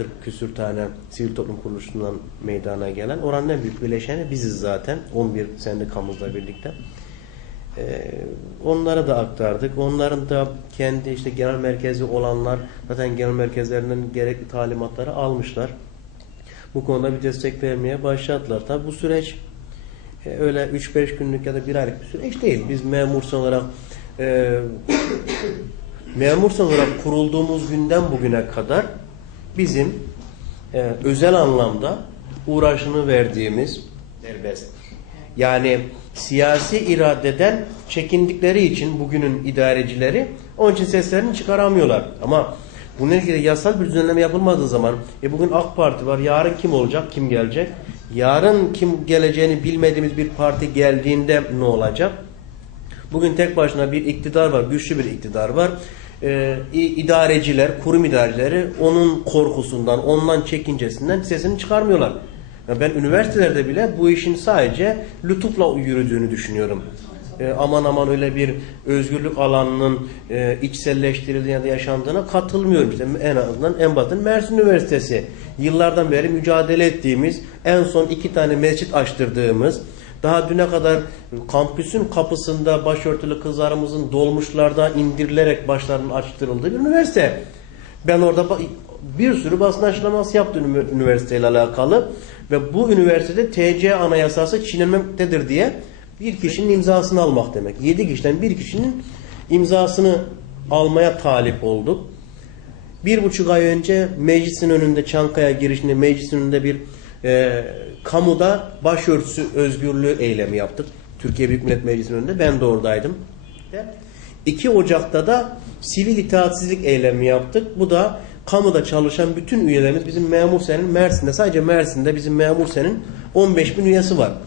40 küsür tane sivil toplum kuruluşundan meydana gelen. Oranın en büyük bileşeni biziz zaten. 11 sendikamızla birlikte. Onlara da aktardık. Onların da kendi işte genel merkezi olanlar zaten genel merkezlerinden gerekli talimatları almışlar. Bu konuda bir destek vermeye başladılar. Tabi bu süreç öyle 3-5 günlük ya da 1 aylık bir süreç değil. Biz memur olarak kurulduğumuz günden bugüne kadar bizim özel anlamda uğraşını verdiğimiz serbest. Yani siyasi iradeden çekindikleri için bugünün idarecileri onun için seslerini çıkaramıyorlar. Ama bunun ilgili yasal bir düzenleme yapılmadığı zaman bugün AK Parti var. Yarın kim olacak? Kim gelecek? Yarın kim geleceğini bilmediğimiz bir parti geldiğinde ne olacak? Bugün tek başına bir iktidar var. Güçlü bir iktidar var. İdareciler, kurum idarecileri onun korkusundan, ondan çekincesinden sesini çıkarmıyorlar. Ben üniversitelerde bile bu işin sadece lütufla yürüdüğünü düşünüyorum. Aman aman öyle bir özgürlük alanının içselleştirildiğine ya da yaşandığına katılmıyorum. İşte en azından en batın Mersin Üniversitesi. Yıllardan beri mücadele ettiğimiz, en son 2 tane mescit açtırdığımız, daha düne kadar kampüsün kapısında başörtülü kızlarımızın dolmuşlarda indirilerek başlarının açtırıldığı bir üniversite. Ben orada bir sürü basın açıklaması yaptım üniversiteyle alakalı ve bu üniversitede TC Anayasası çiğnenmektedir diye bir kişinin imzasını almak demek. 7 kişiden bir kişinin imzasını almaya talip olduk. 1,5 ay önce meclisin önünde, Çankaya girişinde meclisin önünde bir kamuda başörtüsü özgürlüğü eylemi yaptık. Türkiye Büyük Millet Meclisi'nin önünde. Ben de oradaydım. 2 Ocak'ta da sivil itaatsizlik eylemi yaptık. Bu da kamuda çalışan bütün üyelerimiz bizim memur senin Mersin'de, sadece Mersin'de bizim memur senin 15.000 üyesi var.